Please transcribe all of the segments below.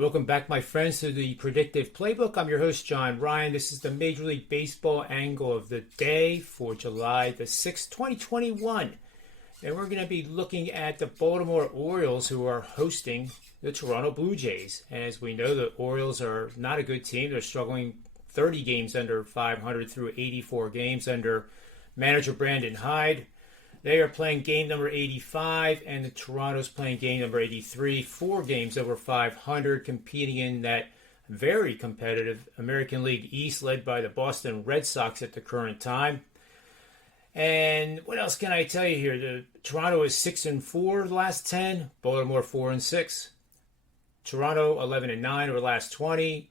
Welcome back, my friends, to the Predictive Playbook. I'm your host, John Ryan. This is the Major League Baseball angle of the day for July the 6th, 2021. And we're going to be looking at the Baltimore Orioles, who are hosting the Toronto Blue Jays. And as we know, the Orioles are not a good team. They're struggling 30 games under 500 through 84 games under manager Brandon Hyde. They are playing game number 85, and the Toronto's playing game number 83, 4 games over 500, competing in that very competitive American League East, led by the Boston Red Sox at the current time. And what else can I tell you here? The Toronto is 6-4 the last 10, Baltimore 4-6. Toronto 11-9 over the last 20,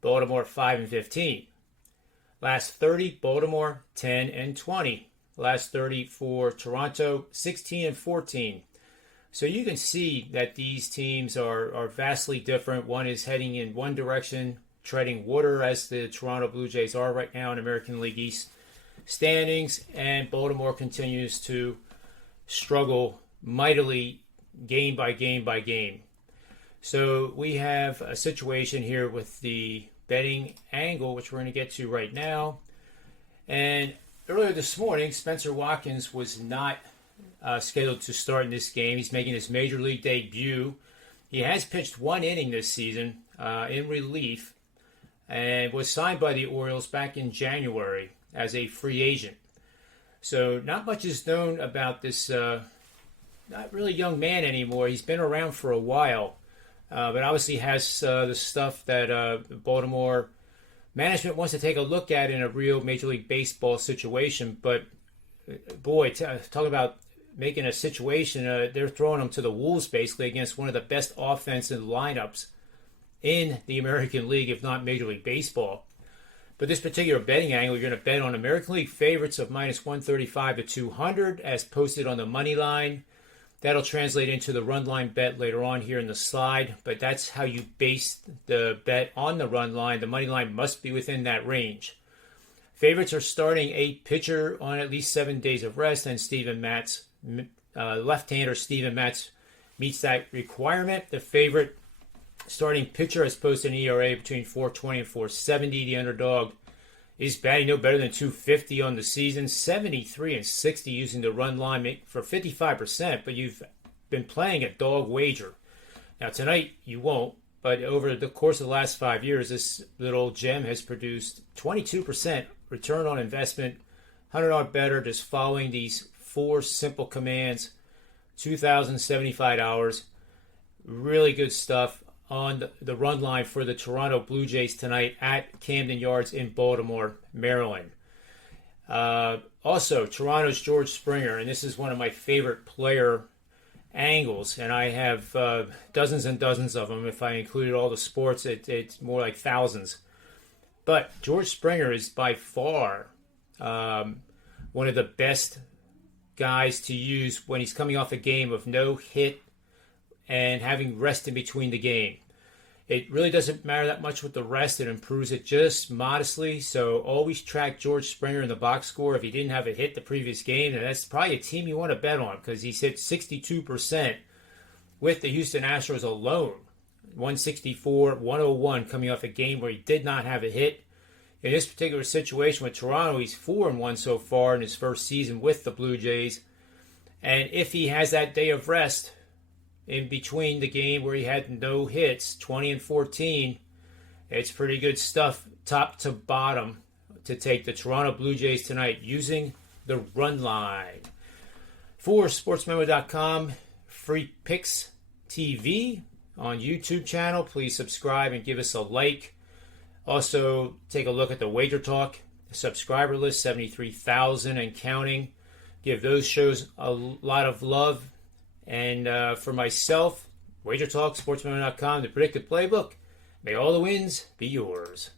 Baltimore 5-15. Last 30, Baltimore 10-20. Last 30 for Toronto, 16-14. So you can see that these teams are vastly different. One is heading in one direction, treading water, as the Toronto Blue Jays are right now in American League East standings, and Baltimore continues to struggle mightily game by game by game. So we have a situation here with the betting angle, which we're going to get to right now. And earlier this morning, Spencer Watkins was not scheduled to start in this game. He's making his major league debut. He has pitched one inning this season in relief and was signed by the Orioles back in January as a free agent. So not much is known about this not really young man anymore. He's been around for a while, but obviously has the stuff that Baltimore management wants to take a look at in a real Major League Baseball situation. But boy, talk about making a situation. They're throwing them to the wolves basically against one of the best offensive lineups in the American League, if not Major League Baseball. But this particular betting angle, you're going to bet on American League favorites of minus 135 to 200 as posted on the money line. That'll translate into the run line bet later on here in the slide, but that's how you base the bet on the run line. The money line must be within that range. Favorites are starting a pitcher on at least 7 days of rest, and Steven Matz, left-hander Steven Matz, meets that requirement. The favorite starting pitcher has posted an ERA between 4.20 and 4.70. The underdog is batting no better than 250 on the season, 73 and 60 using the run line for 55%, but you've been playing a dog wager. Now tonight you won't, but over the course of the last 5 years, this little gem has produced 22% return on investment, $100 better, just following these 4 simple commands, $2,075. Really good stuff on the run line for the Toronto Blue Jays tonight at Camden Yards in Baltimore, Maryland. Also, Toronto's George Springer, and this is one of my favorite player angles, and I have dozens and dozens of them. If I included all the sports, it's more like thousands. But George Springer is by far one of the best guys to use when he's coming off a game of no hit and having rest in between the game. It really doesn't matter that much with the rest. It improves it just modestly. So always track George Springer in the box score. If he didn't have a hit the previous game, and that's probably a team you want to bet on because he's hit 62% with the Houston Astros alone. 164, 101 coming off a game where he did not have a hit. In this particular situation with Toronto, he's 4-1 so far in his first season with the Blue Jays. And if he has that day of rest in between the game where he had no hits, 20-14, it's pretty good stuff top to bottom to take the Toronto Blue Jays tonight using the run line. For Sportsmemo.com, Free Picks TV on YouTube channel. Please subscribe and give us a like. Also, take a look at the Wager Talk subscriber list, 73,000 and counting. Give those shows a lot of love. And for myself, Wager Talk, Sportsmemo.com, the Predictive Playbook, may all the wins be yours.